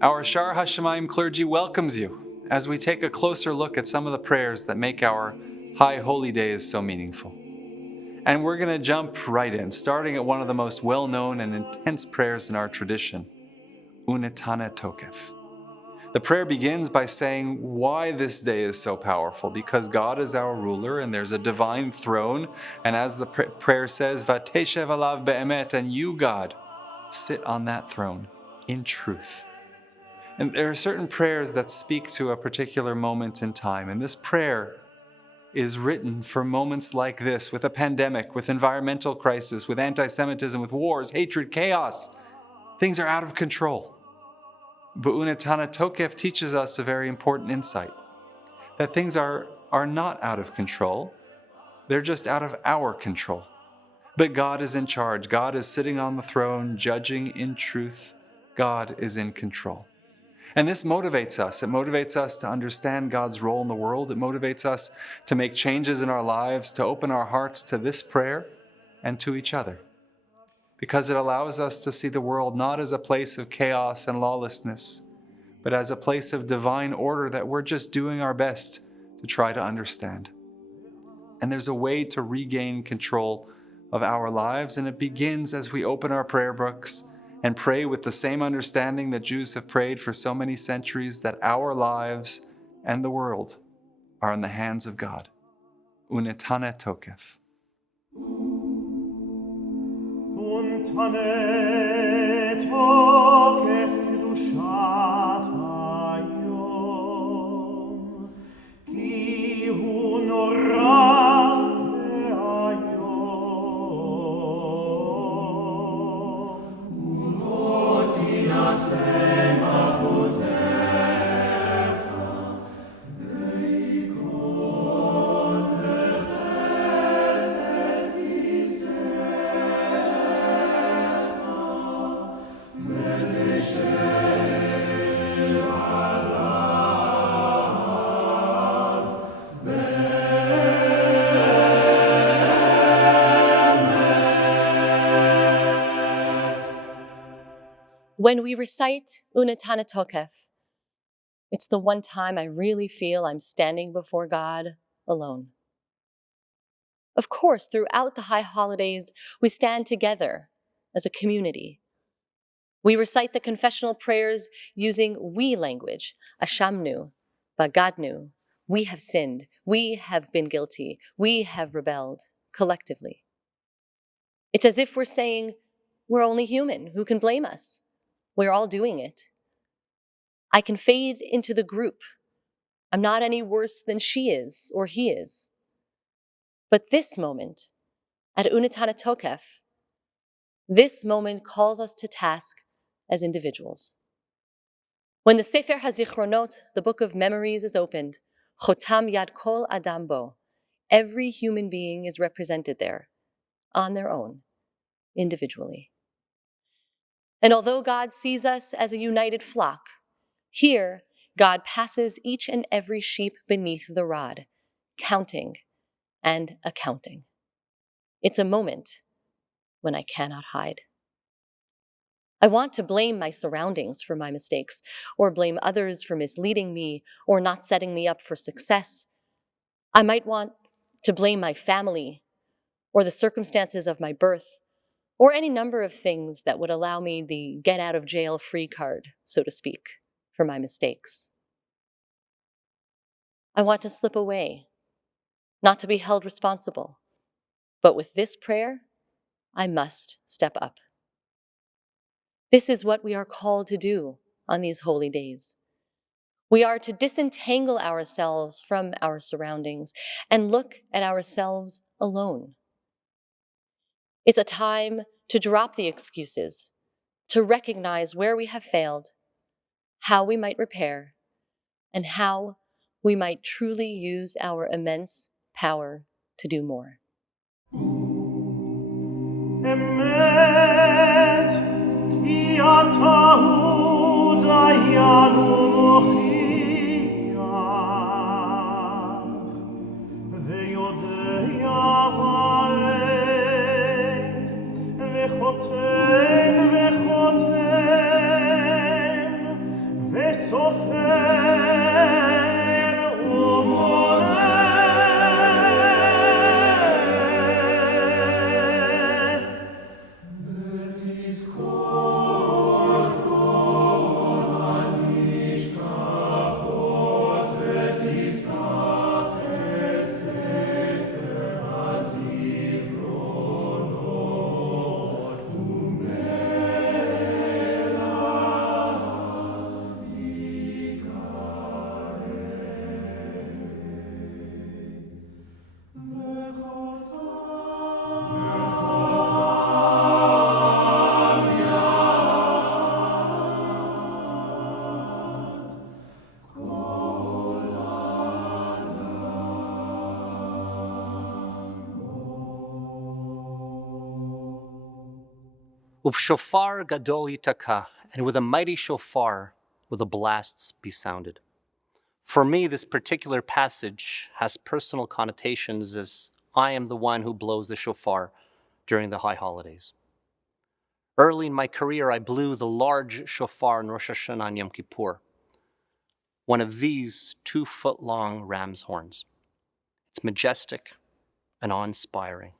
Our Shaar Hashomayim clergy welcomes you as we take a closer look at some of the prayers that make our High Holy Days so meaningful. And we're going to jump right in, starting at one of the most well-known and intense prayers in our tradition, Unetana Tokef. The prayer begins by saying why this day is so powerful, because God is our ruler and there's a divine throne, and as the prayer says, Vateshev alav be'emet, and you, God, sit on that throne in truth. And there are certain prayers that speak to a particular moment in time, and this prayer is written for moments like this, with a pandemic, with environmental crisis, with anti-Semitism, with wars, hatred, chaos. Things are out of control. But Unetana Tokef teaches us a very important insight, that things are not out of control, they're just out of our control. But God is in charge, God is sitting on the throne, judging in truth, God is in control. And this motivates us. It motivates us to understand God's role in the world. It motivates us to make changes in our lives, to open our hearts to this prayer and to each other. Because it allows us to see the world not as a place of chaos and lawlessness, but as a place of divine order that we're just doing our best to try to understand. And there's a way to regain control of our lives, and it begins as we open our prayer books and pray with the same understanding that Jews have prayed for so many centuries, that our lives and the world are in the hands of God. Unetana Tokef. Unetana Tokef kedushat Hayom, ki hu nora When we recite Unetana Tokef, it's the one time I really feel I'm standing before God alone. Of course, throughout the high holidays, we stand together as a community. We recite the confessional prayers using we language, ashamnu, bagadnu, we have sinned, we have been guilty, we have rebelled, collectively. It's as if we're saying, we're only human, who can blame us? We're all doing it. I can fade into the group. I'm not any worse than she is or he is. But this moment, at Unetana Tokef, this moment calls us to task as individuals. When the Sefer HaZichronot, the book of memories, is opened, Chotam Yad Kol Adam Bo, every human being is represented there, on their own, individually. And although God sees us as a united flock, here God passes each and every sheep beneath the rod, counting and accounting. It's a moment when I cannot hide. I want to blame my surroundings for my mistakes, or blame others for misleading me or not setting me up for success. I might want to blame my family or the circumstances of my birth, or any number of things that would allow me the get-out-of-jail-free card, so to speak, for my mistakes. I want to slip away, not to be held responsible. But with this prayer, I must step up. This is what we are called to do on these holy days. We are to disentangle ourselves from our surroundings and look at ourselves alone. It's a time to drop the excuses, to recognize where we have failed, how we might repair, and how we might truly use our immense power to do more. Emet, ki ata hu dayanu mochiach, ve'yodea va'ed, ve'choten ve'sofer u'moneh. Uv shofar gadol yitaka, and with a mighty shofar will the blasts be sounded. For me, this particular passage has personal connotations as I am the one who blows the shofar during the high holidays. Early in my career, I blew the large shofar in Rosh Hashanah and Yom Kippur, one of these 2-foot-long ram's horns. It's majestic and awe-inspiring.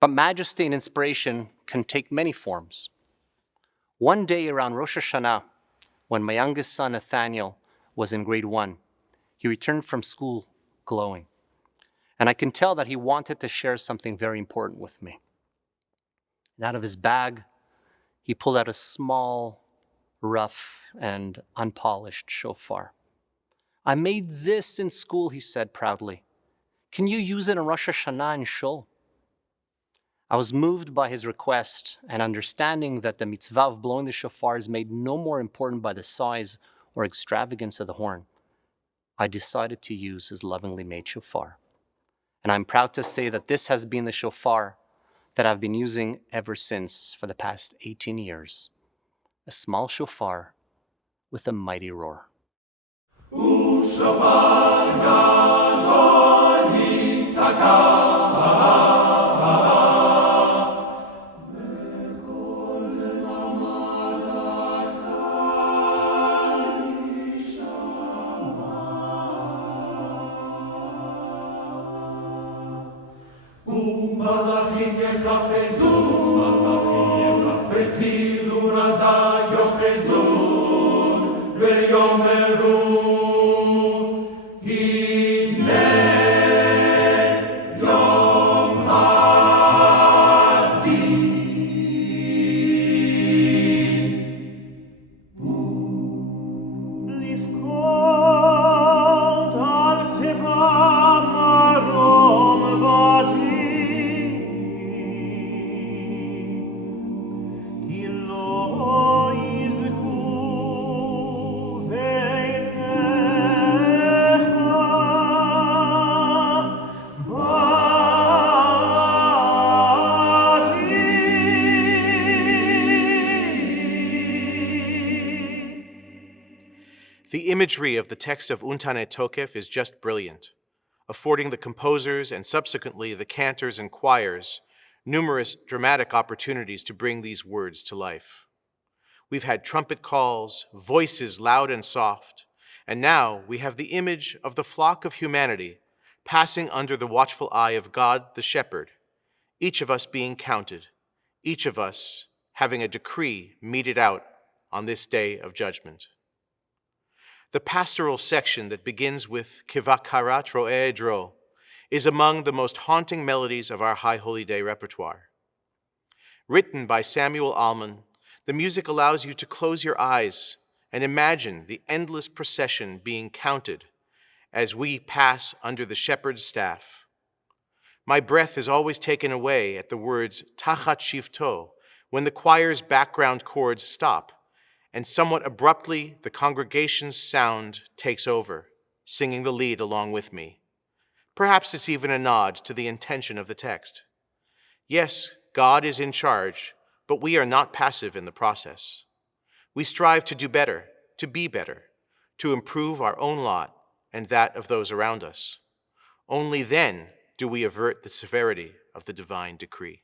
But majesty and inspiration can take many forms. One day around Rosh Hashanah, when my youngest son Nathaniel was in grade 1, he returned from school glowing. And I can tell that he wanted to share something very important with me. And out of his bag, he pulled out a small, rough, and unpolished shofar. "I made this in school," he said proudly. "Can you use it in Rosh Hashanah in Shul?" I was moved by his request and understanding that the mitzvah of blowing the shofar is made no more important by the size or extravagance of the horn. I decided to use his lovingly made shofar. And I'm proud to say that this has been the shofar that I've been using ever since for the past 18 years. A small shofar with a mighty roar. Shofar gadol yitaka. Malachim yechafezu, v'chilu rada yochezu, ve'yomeru, hineh yom hadin. Lifkod al tzeva marom v'adin. The imagery of the text of Unetana Tokef is just brilliant, affording the composers and subsequently the cantors and choirs numerous dramatic opportunities to bring these words to life. We've had trumpet calls, voices loud and soft, and now we have the image of the flock of humanity passing under the watchful eye of God the shepherd, each of us being counted, each of us having a decree meted out on this day of judgment. The pastoral section that begins with Kivak Harat ro'eh dro is among the most haunting melodies of our High Holy Day repertoire. Written by Samuel Alman, the music allows you to close your eyes and imagine the endless procession being counted as we pass under the shepherd's staff. My breath is always taken away at the words Tachat Shivto when the choir's background chords stop, and somewhat abruptly the congregation's sound takes over, singing the lead along with me. Perhaps it's even a nod to the intention of the text. Yes, God is in charge, but we are not passive in the process. We strive to do better, to be better, to improve our own lot and that of those around us. Only then do we avert the severity of the divine decree.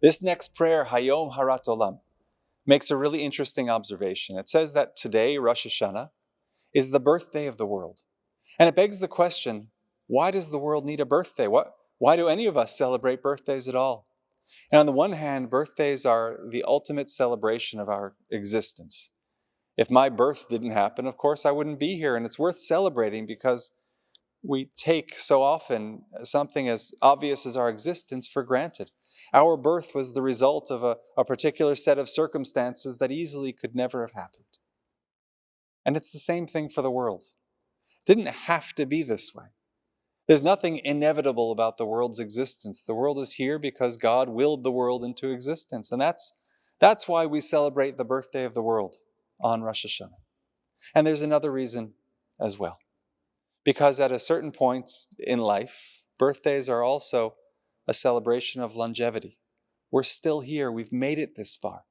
This next prayer, Hayom, Harat, Olam, makes a really interesting observation. It says that today, Rosh Hashanah, is the birthday of the world. And it begs the question, why does the world need a birthday? Why do any of us celebrate birthdays at all? And on the one hand, birthdays are the ultimate celebration of our existence. If my birth didn't happen, of course, I wouldn't be here. And it's worth celebrating because we take so often something as obvious as our existence for granted. Our birth was the result of a particular set of circumstances that easily could never have happened. And it's the same thing for the world. It didn't have to be this way. There's nothing inevitable about the world's existence. The world is here because God willed the world into existence. And that's why we celebrate the birthday of the world on Rosh Hashanah. And there's another reason as well. Because at a certain point in life, birthdays are also a celebration of longevity. We're still here. We've made it this far.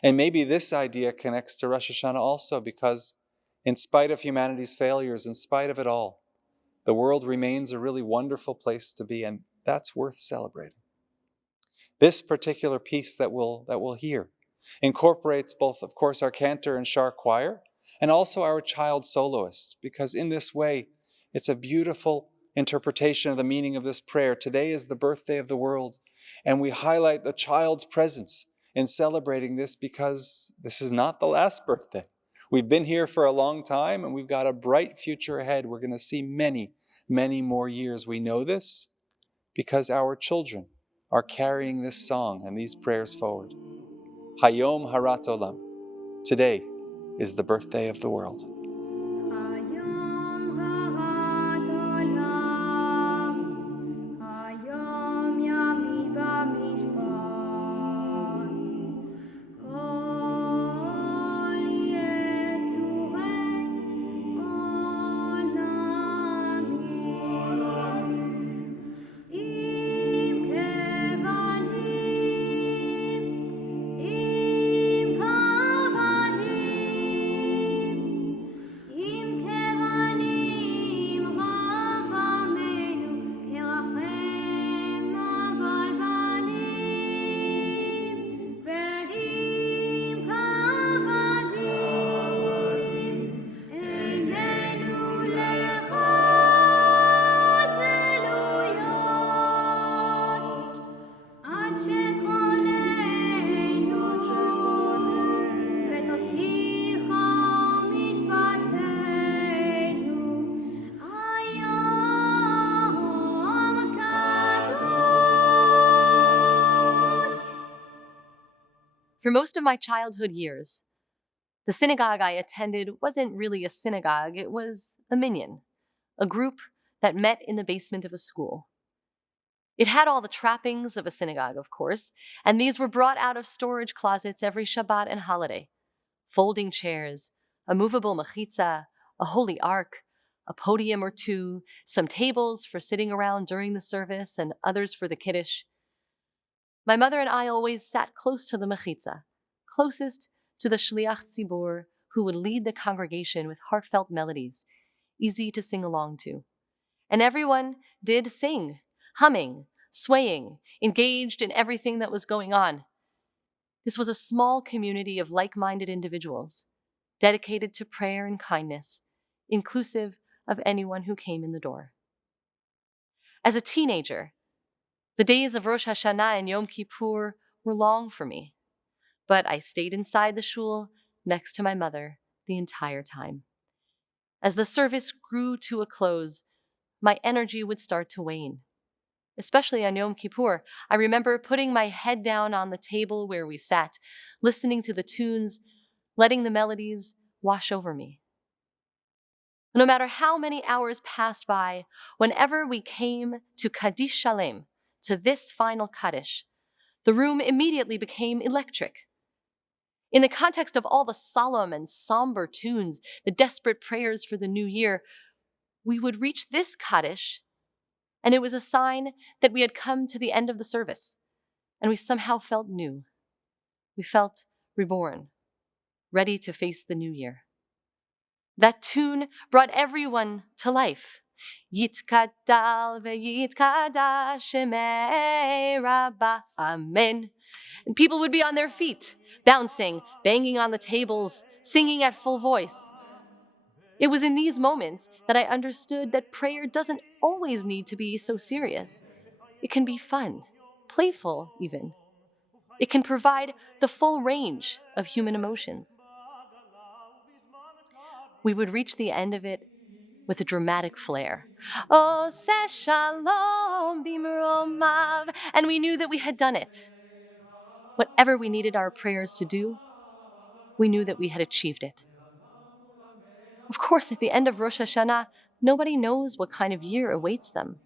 And maybe this idea connects to Rosh Hashanah also because in spite of humanity's failures, in spite of it all, the world remains a really wonderful place to be, and that's worth celebrating. This particular piece that we'll hear incorporates both, of course, our cantor and Shaar choir, and also our child soloists, because in this way, it's a beautiful interpretation of the meaning of this prayer. Today is the birthday of the world, and we highlight the child's presence in celebrating this because this is not the last birthday. We've been here for a long time and we've got a bright future ahead. We're going to see many, many more years. We know this because our children are carrying this song and these prayers forward. Hayom Harat Olam. Today is the birthday of the world. Hayom Harat Olam, Hayom Yamid Bamishpat, Kol Yetzurei Olamim, Im Kevanim, Im Kavadim, Im Kevanim Rachamenu Kerachem Aval Banim, Ve'im Kavadim Einenu Lecha Teluyot, Ad Shetchonenu V'totzicha Mishpatenu Hayom Kadosh. For most of my childhood years, the synagogue I attended wasn't really a synagogue, it was a minyan, a group that met in the basement of a school. It had all the trappings of a synagogue, of course, and these were brought out of storage closets every Shabbat and holiday. Folding chairs, a movable mechitza, a holy ark, a podium or two, some tables for sitting around during the service and others for the kiddush. My mother and I always sat close to the mechitza, closest to the shliach tzibur who would lead the congregation with heartfelt melodies, easy to sing along to. And everyone did sing, humming, swaying, engaged in everything that was going on. This was a small community of like-minded individuals, dedicated to prayer and kindness, inclusive of anyone who came in the door. As a teenager, the days of Rosh Hashanah and Yom Kippur were long for me, but I stayed inside the shul next to my mother the entire time. As the service grew to a close, my energy would start to wane. Especially on Yom Kippur, I remember putting my head down on the table where we sat, listening to the tunes, letting the melodies wash over me. No matter how many hours passed by, whenever we came to Kaddish Shalem, to this final Kaddish, the room immediately became electric. In the context of all the solemn and somber tunes, the desperate prayers for the new year, we would reach this Kaddish, and it was a sign that we had come to the end of the service, and we somehow felt new. We felt reborn, ready to face the new year. That tune brought everyone to life. Yitkadal ve'yitkada shemei Rabba, Amen. And people would be on their feet, bouncing, banging on the tables, singing at full voice. It was in these moments that I understood that prayer doesn't always need to be so serious. It can be fun, playful even. It can provide the full range of human emotions. We would reach the end of it with a dramatic flair. Oh, se shalom bimromav. And we knew that we had done it. Whatever we needed our prayers to do, we knew that we had achieved it. Of course, at the end of Rosh Hashanah, nobody knows what kind of year awaits them.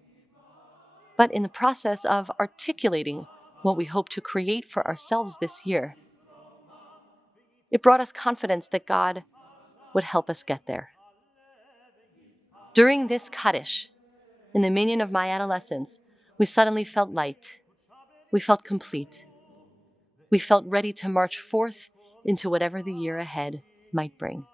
But in the process of articulating what we hope to create for ourselves this year, it brought us confidence that God would help us get there. During this Kaddish, in the minyan of my adolescence, we suddenly felt light. We felt complete. We felt ready to march forth into whatever the year ahead might bring.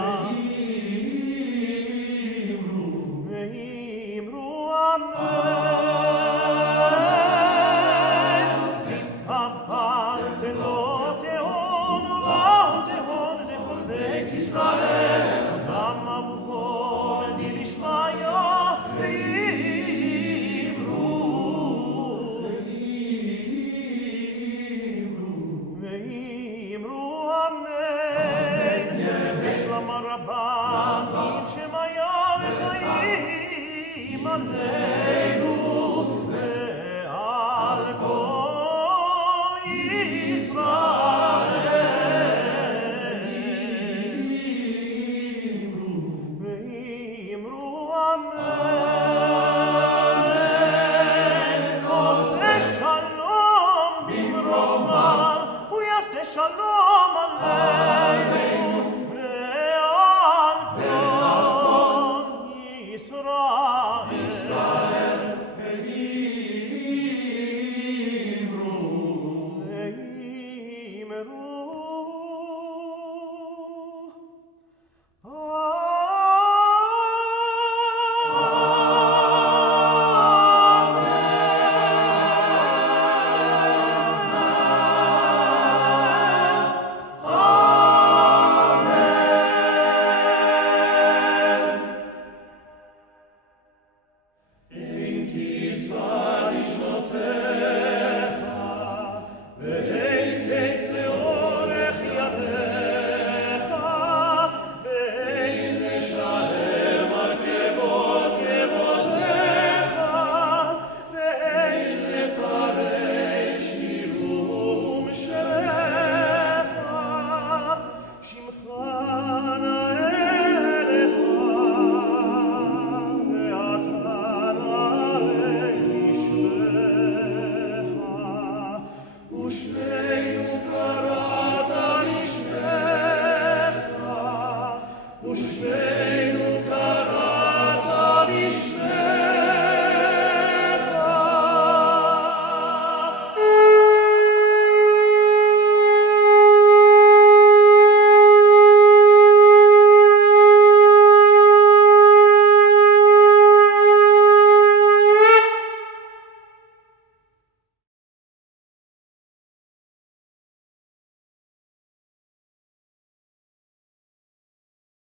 Amen. Malay